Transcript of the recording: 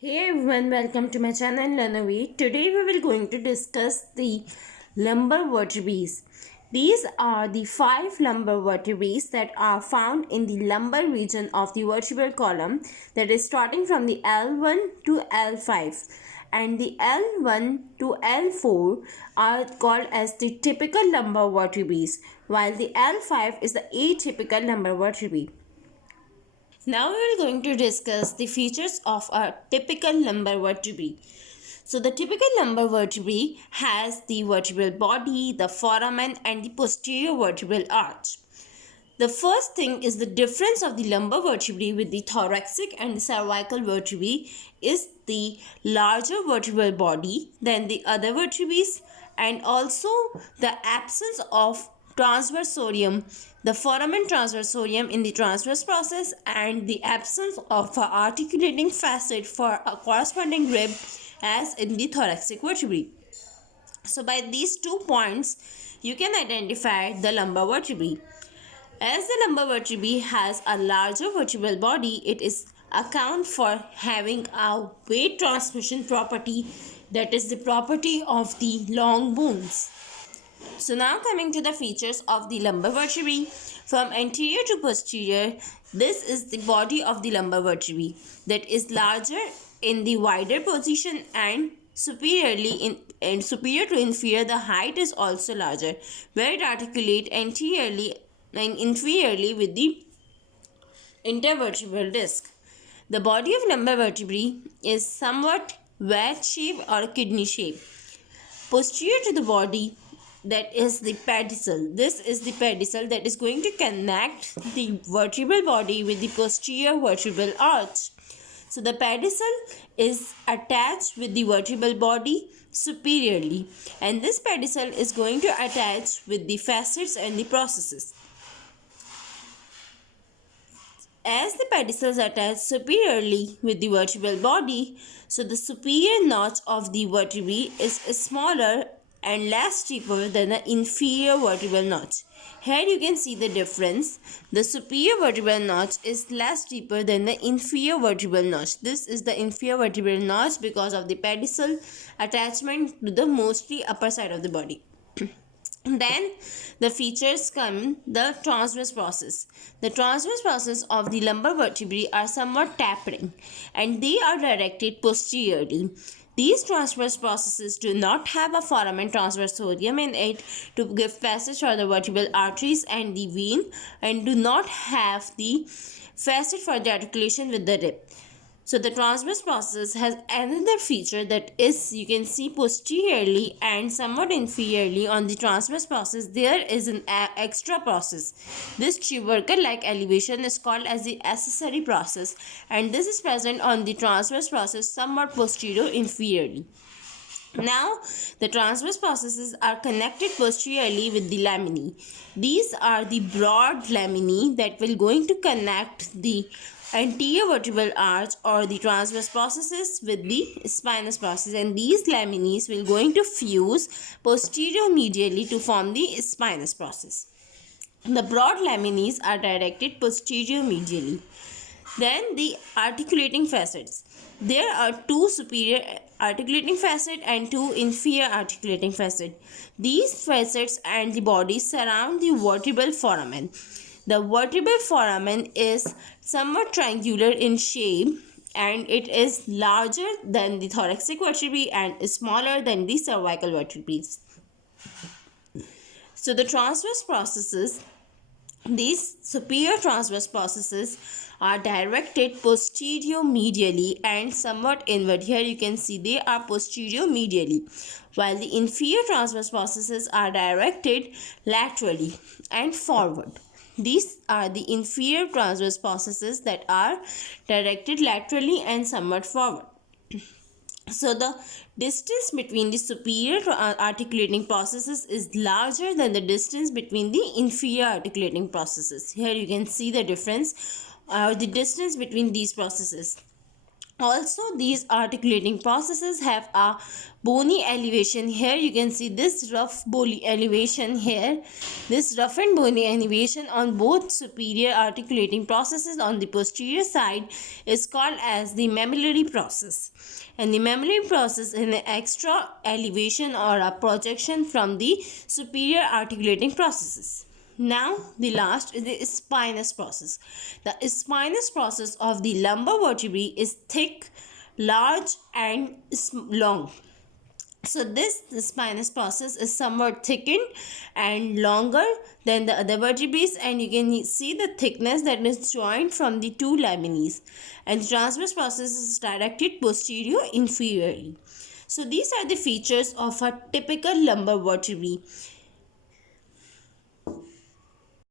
Hey everyone, welcome to my channel Learnowy. Today we will going to discuss the lumbar vertebrae. These are the 5 lumbar vertebrae that are found in the lumbar region of the vertebral column, that is starting from the L1 to L5, and the L1 to L4 are called as the typical lumbar vertebrae, while the L5 is the atypical lumbar vertebrae. Now we are going to discuss the features of a typical lumbar vertebrae. So the typical lumbar vertebrae has the vertebral body, the foramen and the posterior vertebral arch. The first thing is the difference of the lumbar vertebrae with the thoracic and the cervical vertebrae is the larger vertebral body than the other vertebrae, and also the absence of transversorium, the foramen transversorium in the transverse process, and the absence of an articulating facet for a corresponding rib as in the thoracic vertebrae. So by these 2 points you can identify the lumbar vertebrae. As the lumbar vertebrae has a larger vertebral body, it is account for having a weight transmission property, that is the property of the long bones. So now coming to the features of the lumbar vertebrae, from anterior to posterior, this is the body of the lumbar vertebrae that is larger in the wider position and superior to inferior, the height is also larger, where it articulate anteriorly and inferiorly with the intervertebral disc. The body of lumbar vertebrae is somewhat wedge shape or kidney shape. Posterior to the body, that is the pedicel. This is the pedicel that is going to connect the vertebral body with the posterior vertebral arch. So the pedicel is attached with the vertebral body superiorly, and this pedicel is going to attach with the facets and the processes. As the pedicels attach superiorly with the vertebral body, so the superior notch of the vertebrae is smaller and less steeper than the inferior vertebral notch. Here you can see the difference. The superior vertebral notch is less steeper than the inferior vertebral notch. This is the inferior vertebral notch because of the pedicel attachment to the mostly upper side of the body. Then the features come the transverse process. The transverse process of the lumbar vertebrae are somewhat tapering and they are directed posteriorly. These transverse processes do not have a foramen transversorium in it to give passage for the vertebral arteries and the vein, and do not have the facet for the articulation with the rib. So the transverse process has another feature, that is, you can see posteriorly and somewhat inferiorly on the transverse process there is an extra process. This tubercle like elevation is called as the accessory process, and this is present on the transverse process somewhat posterior inferiorly. Now, the transverse processes are connected posteriorly with the laminae. These are the broad laminae that will going to connect the anterior vertebral arch or the transverse processes with the spinous process, and these laminae will going to fuse posterior medially to form the spinous process. The broad laminae are directed posterior medially. Then the articulating facets. There are 2 superior articulating facet and 2 inferior articulating facet. These facets and the body surround the vertebral foramen. The vertebral foramen is somewhat triangular in shape, and it is larger than the thoracic vertebrae and smaller than the cervical vertebrae. So the transverse processes, these superior transverse processes are directed posterior medially and somewhat inward. Here you can see they are posterior medially, while the inferior transverse processes are directed laterally and forward. These are the inferior transverse processes that are directed laterally and somewhat forward. So the distance between the superior articulating processes is larger than the distance between the inferior articulating processes. Here you can see the difference, the distance between these processes. Also, these articulating processes have a bony elevation. Here you can see this rough bony elevation here. This rough and bony elevation on both superior articulating processes on the posterior side is called as the mammillary process. And the mammillary process is an extra elevation or a projection from the superior articulating processes. Now, the last is the spinous process. The spinous process of the lumbar vertebrae is thick, large, and long. So this the spinous process is somewhat thickened and longer than the other vertebrae, and you can see the thickness that is joined from the two lamines. And the transverse process is directed posterior inferiorly. So these are the features of a typical lumbar vertebrae.